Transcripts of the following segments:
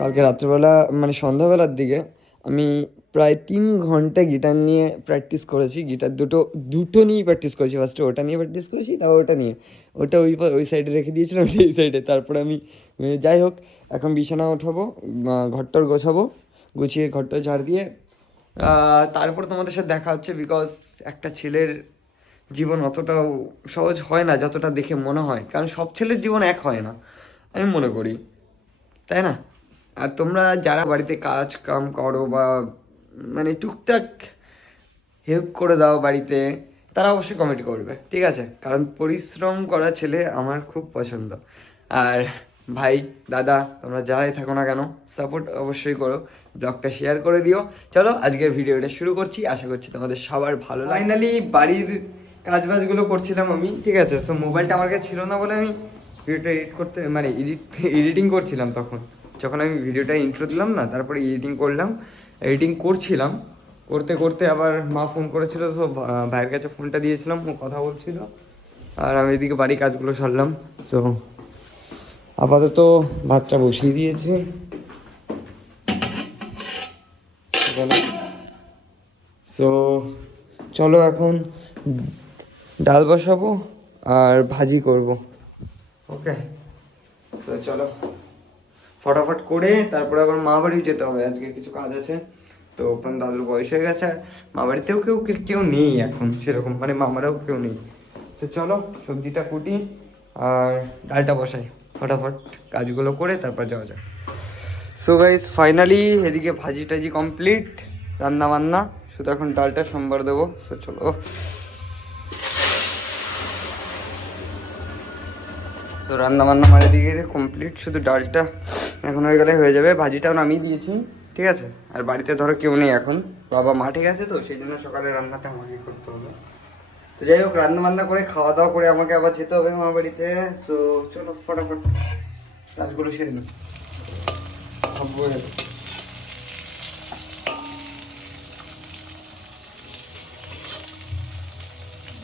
কালকে রাত্রেবেলা মানে সন্ধ্যাবেলার দিকে আমি প্রায় 3 ঘন্টা গিটার নিয়ে প্র্যাকটিস করেছি। গিটার দুটো নিয়েই প্র্যাকটিস করেছি। ফার্স্টে ওটা নিয়ে প্র্যাকটিস করেছি, তারপর ওটা নিয়ে ওটা ওই সাইডে রেখে দিয়েছিলাম, এই সাইডে। তারপরে আমি যাই হোক এখন বিছানা ওঠাবো, ঘরটর গোছাবো, গুছিয়ে ঘরটর ঝাড় দিয়ে তারপর তোমাদের সাথে দেখা হচ্ছে। বিকজ একটা ছেলের জীবন অতটাও সহজ হয় না যতটা দেখে মনে হয়, কারণ সব ছেলের জীবন এক হয় না আমি মনে করি, তাই না? আর তোমরা যারা বাড়িতে কাজ কাম করো বা মানে টুকটাক হেল্প করে দাও বাড়িতে, তারা অবশ্যই কমেন্ট করবে, ঠিক আছে? কারণ পরিশ্রম করা ছেলে আমার খুব পছন্দ। আর ভাই দাদা তোমরা যারাই থাকো না কেন সাপোর্ট অবশ্যই করো, ব্লগটা শেয়ার করে দিও। চলো আজকের ভিডিওটা শুরু করছি, আশা করছি তোমাদের সবার ভালো। ফাইনালি বাড়ির কাজবাজগুলো করছিলাম আমি, ঠিক আছে? সো মোবাইলটা আমার কাছে ছিল না বলে আমি ভিডিওটা এডিট করতে মানে এডিটিং করছিলাম। তখন যখন আমি ভিডিওটা ইন্ট্রো দিলাম না, তারপরে এডিটিং করছিলাম, করতে করতে আবার মা ফোন করেছিল। তো ভাইয়ের কাছে ফোনটা দিয়েছিলাম, ও কথা বলছিল, আর আমি এদিকে বাড়ির কাজগুলো সারলাম। সো আপাতত ভাতটা বসিয়ে দিয়েছি। সো চলো এখন ডাল বসাবো আর ভাজি করব। ওকে, সো চলো ফটাফট করে তারপরে আবার মা বাড়ি যেতে হবে, আজকে কিছু কাজ আছে। তো ওখানে দাদুর বয়স হয়ে গেছে, আর মা বাড়িতেও কেউ নেই এখন সেরকম, মানে মামারাও কেউ নেই। তো চলো সবজিটা কুটি আর ডালটা বসাই, ফটাফট কাজগুলো করে তারপর যাওয়া যাক। সো গাইস ফাইনালি এদিকে ভাজি টাজি কমপ্লিট, রান্না বান্না, শুধু এখন ডালটা সোমবার দেবো। সো চলো, তো রান্না বান্না মানে দিকে কমপ্লিট, শুধু ডালটা এখন হয়ে গেলে হয়ে যাবে। ভাজিটাও নামিয়ে দিয়েছি, ঠিক আছে? আর বাড়িতে ধরো কেউ নেই এখন, বাবা মাঠে গেছে, তো সেই জন্য সকালে রান্নাটা আমাকে করতে হবে। তো যাই হোক রান্না বান্না করে খাওয়া দাওয়া করে আমাকে আবার যেতে হবে মামা বাড়িতে। সো চলো ফটাফট কাজগুলো সেরে নিই।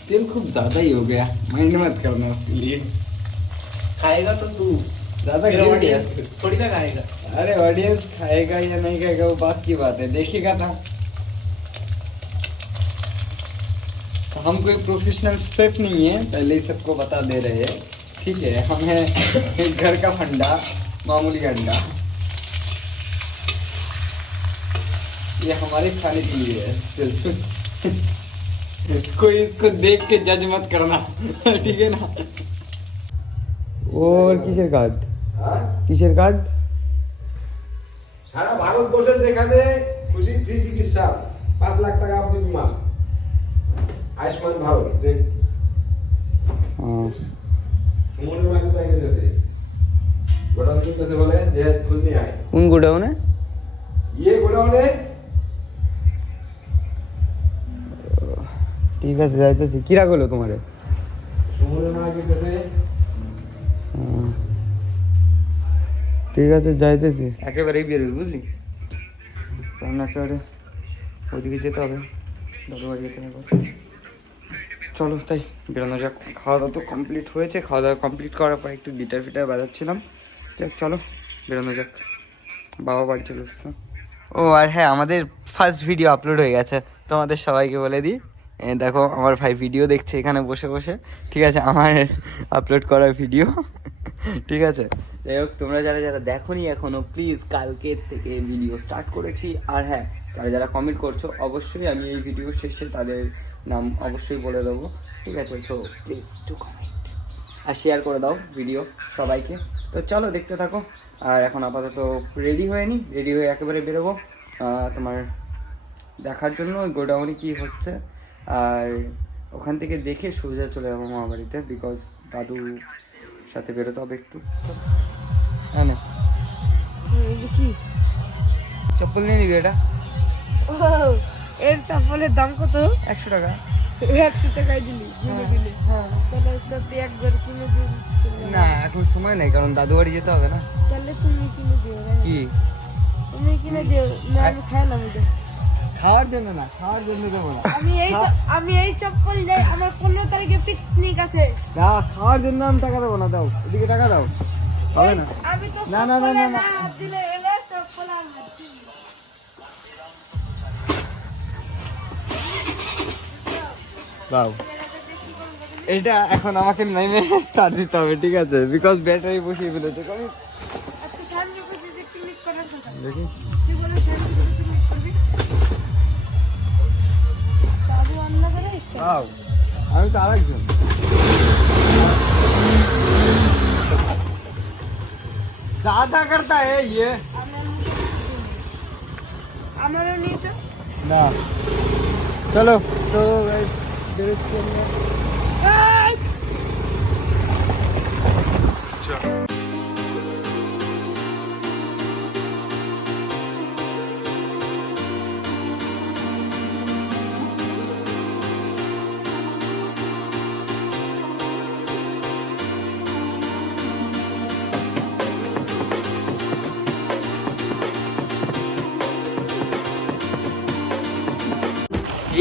तेल खूब ज्यादा ही हो गया, माइंड मत करना उसके लिए। खाएगा तो तू ज्यादा ऑडियंस थोड़ी ना खाएगा। अरे ऑडियंस खाएगा या नहीं खाएगा वो बात की बात है, देखेगा ना। हम कोई प्रोफेशनल शेफ नहीं है, पहले ही सबको बता दे रहे हैं, ठीक है? हम है घर का फंडा, मामूली अंडा। ये हमारे खाने के लिए है, कोई इसको देख के जज मत करना, ठीक है ना? और কিসের কার্ড? কিসের কার্ড? সারা ভারতবর্ষে যেখানে খুশি ফ্রি চিকিৎসা, 5 লাখ টাকা আপনি বিমা, আয়ুষ্মান ভারত যে সুমনের মাঝে তাই গেছে গোডাউন করতেছে বলে যে খোঁজ নিয়ে আয়। কোন গোডাউনে? গোডাউনে। ঠিক আছে যাইতেছি। কি রাখলো তোমারে? সুমনের মাঝে গেছে। ঠিক আছে যাইতেছি, একেবারেই বেরোবি বুঝলি, কারণ একেবারে ওইদিকে যেতে হবে, দাদু বাড়ি যেতে হবে। চলো তাই বেরোনো যাক। খাওয়া দাওয়া তো কমপ্লিট হয়েছে, খাওয়া দাওয়া কমপ্লিট করার পর একটু গিটার ফিটার বাজাচ্ছিলাম। যাক চলো বেরোনো যাক, বাবা বাড়ি চলে এসছে। ও আর হ্যাঁ, আমাদের ফার্স্ট ভিডিও আপলোড হয়ে গেছে, তোমাদের সবাইকে বলে দিই। দেখো আমার ভাই ভিডিও দেখছে এখানে বসে বসে, ঠিক আছে? আমার আপলোড করা ভিডিও, ঠিক আছে? যাই হোক তোমরা যারা যারা দেখোনি এখনও, প্লিজ কালকের থেকে ভিডিও স্টার্ট করেছি। আর হ্যাঁ, যারা যারা কমেন্ট করছো অবশ্যই আমি এই ভিডিও শেষে তাদের নাম অবশ্যই বলে দেবো, ঠিক আছে? সো প্লিজ টু কমেন্ট আর শেয়ার করে দাও ভিডিও সবাইকে। তো চলো দেখতে থাকো। আর এখন আপাতত রেডি হয়ে নিই, রেডি হয়ে একেবারে বেরোবো তোমার দেখার জন্য গোডাউনে কী হচ্ছে, আর ওখান থেকে দেখে সোজা চলে যাবো মামা বাড়িতে, বিকজ দাদু সাথে বেরোতে হবে একটু। হ্যাঁ না কি চপ্পল নিয়ে নিবি? এটা এর চপ্পলের দাম কত? 100 টাকা। 100 টাকায় দিলি কিনে দিলি? হ্যাঁ তাহলে তুই একবার কিনে দিন। না এখন সময় নেই, কারণ দাদু বাড়ি যেতে হবে না। তাহলে তুমি কিনে দিও। কি তুমি কিনে দিও, না আমি খাইলাম। খাওয়ার জন্য না, খাওয়ার জন্য দেবো না। আমি এই চপ্পল যাই, আমার 15 তারিখে পিকনিক আছে। না, খাওয়ার জন্য আমি টাকা দেবো না, দাও এদিকে টাকা দাও। হবে না। আমি তো না, না, না, না, না। হাত দিলে এলে চপ্পল আর হাত দিলে। বাউ, এটা এখন আমাকে নেমে স্টার্ট দিতে হবে, ঠিক আছে? বিকজ ব্যাটারি বসিয়ে ফেলেছে। আমি আজকে সামনে করছি যে পিকনিক করার কথা। দেখি। তুই বলে সামনে পিকনিক করবি? সাধু আন্না করে স্টাইল। বাউ, আমি তো আরেকজন। ज़्यादा करता है ये। আমারও নিয়েছো? না, চলো তো বেরোচ্ছি আমরা।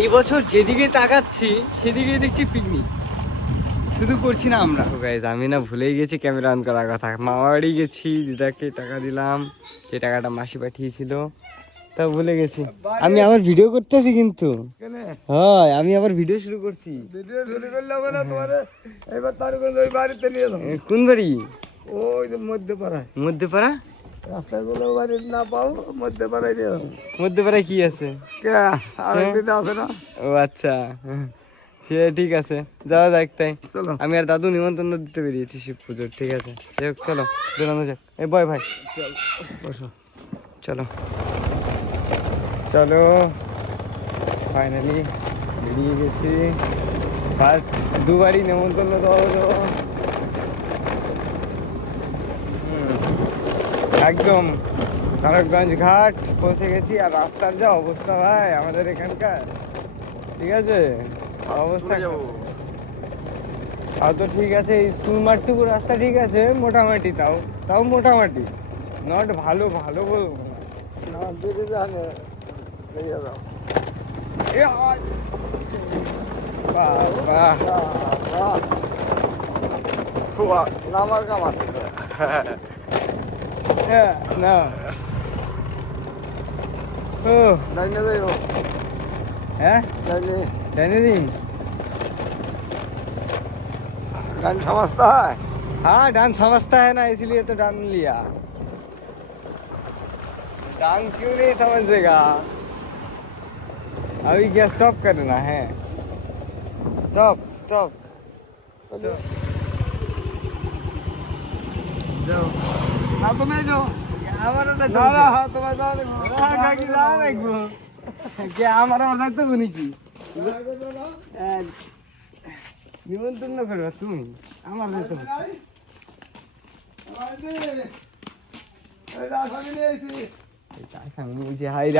এই বছর যেদিকে তাকাচ্ছি সেদিকে দেখছি পিকনিক, শুধু করছি না আমরা। তো গাইজ, আমি না ভুলেই গেছি ক্যামেরা অন করার কথা। মামা বাড়ি গেছি, দিদাকে টাকা দিলাম, সেই টাকাটা মাসি পাঠিয়েছিল, তা ভুলে গেছি। আমি আবার ভিডিও করতেছি কিন্তু, হ্যাঁ আমি আবার ভিডিও শুরু করছি। ভিডিও শুরু করলে হবে না তোমার, এবার তার ওই বাড়িতে নিয়ে যাবো। কোন বাড়ি? ওই যে মধ্যপাড়ায়, মধ্যপাড়া? রাস্তাগুলো বাড়ি না পাও, মধ্যপাড়ায় নিয়ে যাবো। মধ্যপাড়ায় কি আছে? কে আরেক দিতে আছে না? ও আচ্ছা, সে ঠিক আছে, যাওয়া যাক তাই। চলো। আমি আর দাদু নিমন্ত্রণ দিতে বেরিয়েছি শিব পুজোর, ঠিক আছে? যাই হোক, চলো বেরোনো যাক। এই বয় ভাই, বসো, চলো চলো। ফাইনালি বেরিয়ে গেছি। ফার্স্ট দুবারই নিমন্ত্রণ দেওয়া হলো। একদম তারকগঞ্জ ঘাট পৌঁছে গেছি। আর রাস্তার যা অবস্থা ভাই আমাদের এখানকার, ঠিক আছে? অবস্থা তাও তো ঠিক আছে, স্কুল মাঠটুকু রাস্তা ঠিক আছে মোটামুটি, তাও তাও মোটামুটি, নট ভালো, ভালো বলবো না। না বেরিয়ে যাবে, বেরিয়ে যাও। বাহ বাহ, নামার কামার না ও লাইনে যাইব, হ্যাঁ লাইনে জানি দিন। গান समझता है। हाँ डांस समझता है ना, इसलिए तो डांस लिया। डांस क्यों नहीं समझेगा? अभी क्या स्टॉप करना है? स्टॉप स्टॉप जाओ आप तो मैं जो हमारा तो ना ना हाँ तो मैं जाने काकी जाओ देखो क्या हमारा और तो बनी की নিমন্ত্রণ করবা তুমি আমার যেতে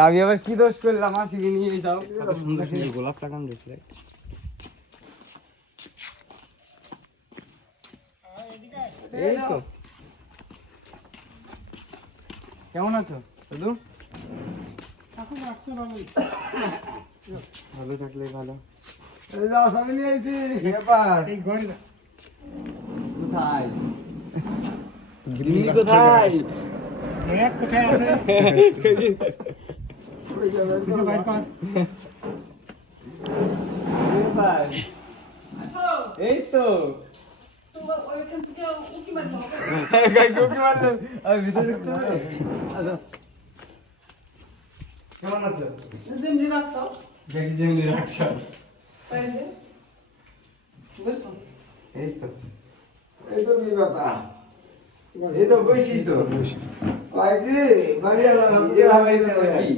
আমি আবার কি দোষ করলাম? মাসিকে নিয়ে যাও, সুন্দর সুন্দর গোলাপ লাগানো দেখলে। এই তো, কেমন আছো দাদু? ভালো থাকলে ভালো। কোথায় কোথায় কোথায় আছে? এই তো ভিতরে ঢুকতে হবে। কেমন আছো? দেখি যেমনি রাখছো। এই তো এই তো কি কথা, এই তো বসি তো কয় কি বাড়ি আলা নিজের বাড়িতে থাকি।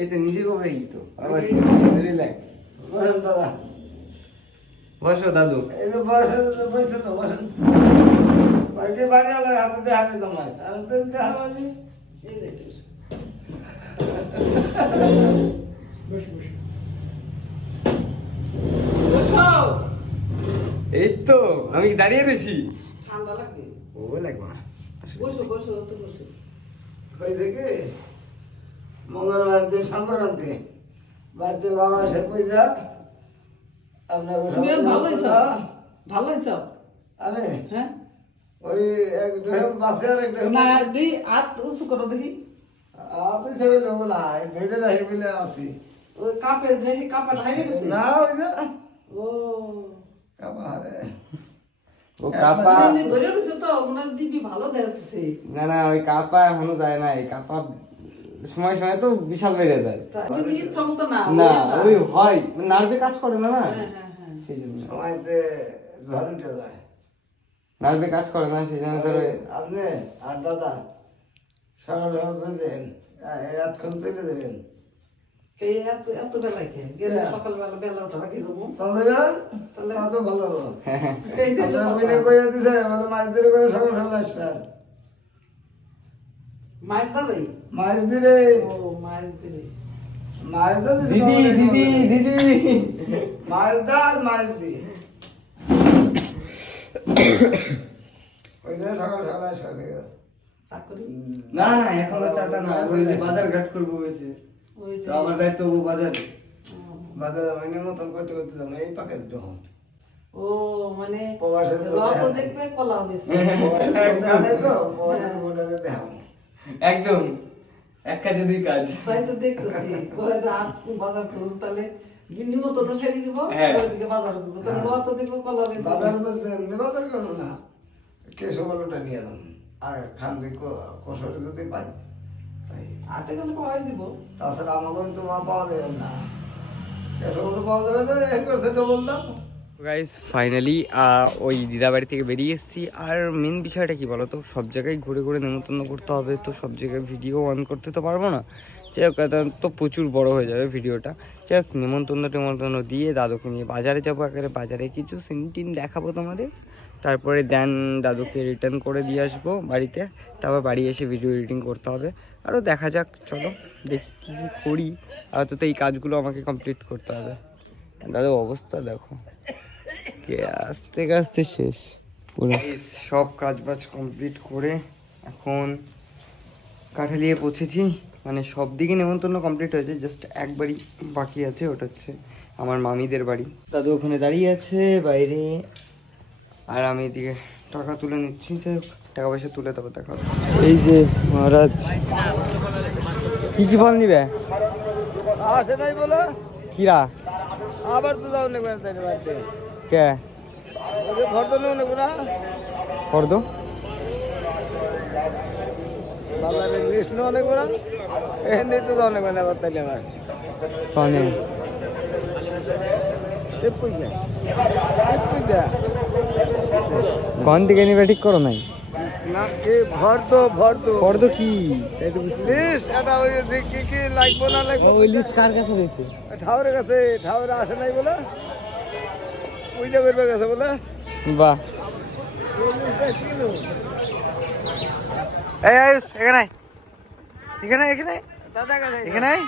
এই তো নিজের বাড়ি তো আবার রিল্যাক্স। বসেন দাদা, বসো দাদু। এই তো বসে বসে তো বসেন। কয় কি বাড়ি আলা হাতে দেখাবে তোমার, আর তো দেখাবানি এই যে এই তো আমি দাঁড়িয়ে রয়েছি। ঠান্ডা লাগে, ও লাগবে না, বসো বসো তো বসো। হয়েছে কি মঙ্গলবার দিন সংক্রান্তি, বাড়িতে বাবা সে পয়সা আপনার তুমি ভালো হয়েছ ভালো হয়েছ আমি হ্যাঁ ওই এক বাসে আর একটা না দি হাত উঁচু করো দেখি আপনি সবাই লোক না ধরে রাখি বলে আসি ওই কাপে যে কাপে হাইরে গেছে না ওই যে ও কাবারে ও কাপা এমনি ধরে গেছে তো ওনার দিবি ভালো দেখতেছে না না ওই কাপা এখনো যায় না এই কাপা সময় সময় তো বিশাল বেড়ে যায় যদি ইচ্ছা মতো না না হয়ে যায়। ওই হয় নার্ভে কাজ করে না না হ্যাঁ হ্যাঁ হ্যাঁ সেই জন্য সময়তে ঝড় উঠে যায় নার্ভে কাজ করে না সেই জন্য ধরো আপনি আর দাদা সকাল সকাল চলে যাবেন এতক্ষণ চলে যাবেন এই এত বেলায় খেয়ে গেলে সকালবেলা বেলা ওঠা রাখি যাবো তাহলে তাহলে তো ভালো হবে এইটাই হলো আপনার কথা। মিলে কইয়া দিছে মানে মাছ ধরে করে সকাল সকাল আসবেন মাছ দাঁড়াই মাছ ধরে ও মাছ দিলে মাছ ধরে দিদি দিদি দিদি মাছ ধর মাছ দি ওই যে সকাল সকাল আসবে চাকরি না না এখনো চাটা না ওই যে বাজার ঘাট করবো হয়েছে ওই তো যে আমার দায়িত্ব ও বাজারে বাজার মানে মতন করতে করতে যাবো এই পাকে দুটো ও মানে প্রবাসের রত দেখবে কলা হয়েছে একদম এক কাজে দুই কাজ তাই তো দেখতেছি কয়ে যে আট বাজার করুন তাহলে নিমন্ত্রণ সেরে দিব হ্যাঁ। ওইদিকে বাজার করবো তাহলে রত দেখবে কলা হয়েছে বাজার বলতে এমনি বাজার করবো না কেশবালুটা নিয়ে যান আর খান দুই কষরে যদি পাই তাই আটে গেলে পাওয়াই দিব তাছাড়া আমাকে তো পাওয়া যাবে না কেশবালু পাওয়া যাবে না এক সেটা বললাম গাইস ফাইনালি ওই দিদা বাড়ি থেকে বেরিয়ে এসেছি আর মেন বিষয়টা কি বলো তো সব জায়গায় ঘুরে ঘুরে নেমন্তন্ন করতে হবে তো সব জায়গায় ভিডিও অন করতে তো পারবো না যাই হোক এটা তো প্রচুর বড় হয়ে যাবে ভিডিওটা যাই হোক নেমন্তন্ন দিয়ে দাদুকে নিয়ে বাজারে যাবো একেবারে বাজারে কিছু সিন টিন দেখাবো তোমাদের তারপরে দেন দাদুকে রিটার্ন করে দিয়ে আসবো বাড়িতে তারপর বাড়ি এসে ভিডিও এডিটিং করতে হবে আরও দেখা যাক চলো দেখি কী কী করি আপাতত এই কাজগুলো আমাকে কমপ্লিট করতে হবে দাদু অবস্থা দেখো কে আস্তে আস্তে শেষ পুরো সব কাজ বাজ কমপ্লিট করে এখন কাঠালিয়ে পৌঁছেছি মানে সব দিকে নেমন্তন্ন কমপ্লিট হয়েছে জাস্ট একবারই বাকি আছে ওটা হচ্ছে আমার মামিদের বাড়ি দাদু ওখানে দাঁড়িয়ে আছে বাইরে আর আমি এদিকে টাকা তুলে নিচ্ছি যাই হোক টাকা পয়সা তুলে দেবো দেখা হবে। এই যে মহারাজ কি কি ফল নিবে আসে নাই বলে কিরা আবার তো যাও নেবে তাই বাড়িতে কে ওই ফর্দ নেব না ফর্দ বাবার ইংলিশ নেওয়া নেব না হিন্দি তো যাও নেবে না আবার তাইলে আবার কনে সে পয়সা পয়সা কন থেকে নিবে ঠিক করো নাই না এ ফর্দ ফর্দ কি লিস্ট এটা ওই যে কি কি লাগবো না লাগবো ওই লিস্ট কার কাছে রয়েছে ঠাউরের কাছে ঠাউরে আসে নাই বলে পূজা করবে গেছে বলে বাহ এই আয়ুষ এখানে আয়। এখানে এখানে দাদা কাছে এখানে আয়।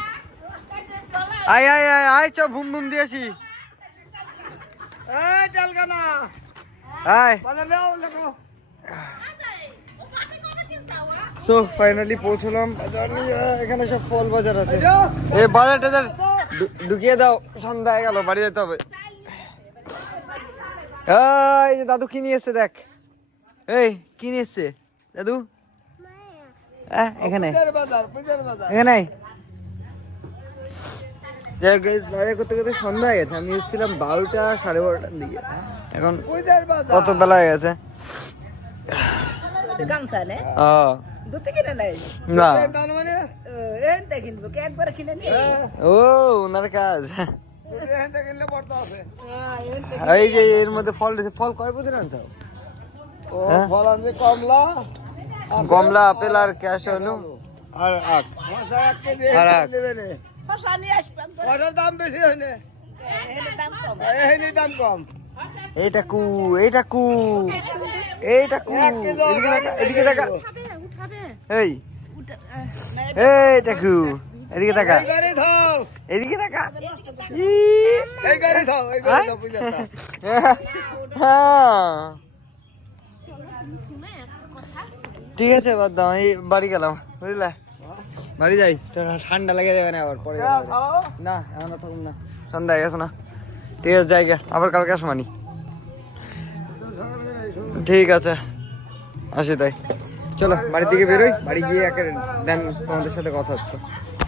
আয় আয় আয় আয় চ ভুম ভুম দিয়েছি এই ডালগানা আয় বাজার নাও লেখো সো ফাইনালি পৌঁছলাম বাজার নিয়ে। এখানে সব ফল বাজার আছে এই বাজার টাজার ঢুকিয়ে দাও সন্ধ্যা হয়ে গেল বাড়ি যেতে হবে এই যে দাদু কি নিয়ে এসছে দেখ এই কি নিয়ে এসছে দাদু এখানে পূজার বাজার এখানে বাইরে করতে করতে সন্ধ্যা হয়ে গেছে আমি এসেছিলাম 12টা 12:30টার দিকে এখন পূজার বাজার কত বেলা হয়ে গেছে গামছা নে দুতে কিনে নাই না তার মানে এনতে কিনবো কে একবার কিনে নিয়ে ও ওনার কাজ এখানটা কিনলে পড়তে আছে এই যে এর মধ্যে ফল রয়েছে ফল কয় বছর আনছো ও ফল আনছে কমলা কমলা আপেল আর ক্যাশ হলো আর আখ মশা 1 কেজি আর এক। নেবে নে ফসা নিয়ে আসবেন ওটার দাম বেশি হয় না এর দাম কম এই দাম কম এইটা কু এইটা কু এইটা কু এদিকে দেখা এদিকে দেখা উঠাবে এই এইটা কু এদিকে দেখা এই গাড়ি থাও এদিকে দেখা এই গাড়ি থাও এই গাড়ি থাও পূজা থাও হ্যাঁ ঠিক আছে বাদ দাও এই বাড়ি গেলাম বুঝলে বাড়ি যাই, ঠান্ডা লেগে যাবে না আবার পরে না, এখন আর থাকুন না, সন্ধ্যা হয়ে গেছে না। ঠিক আছে যাই গে, আবার কালকে আসো মানি। ঠিক আছে আসি তাই, চলো বাড়ির দিকে বেরোই, বাড়ি গিয়ে একের দেন তোমাদের সাথে কথা হচ্ছে।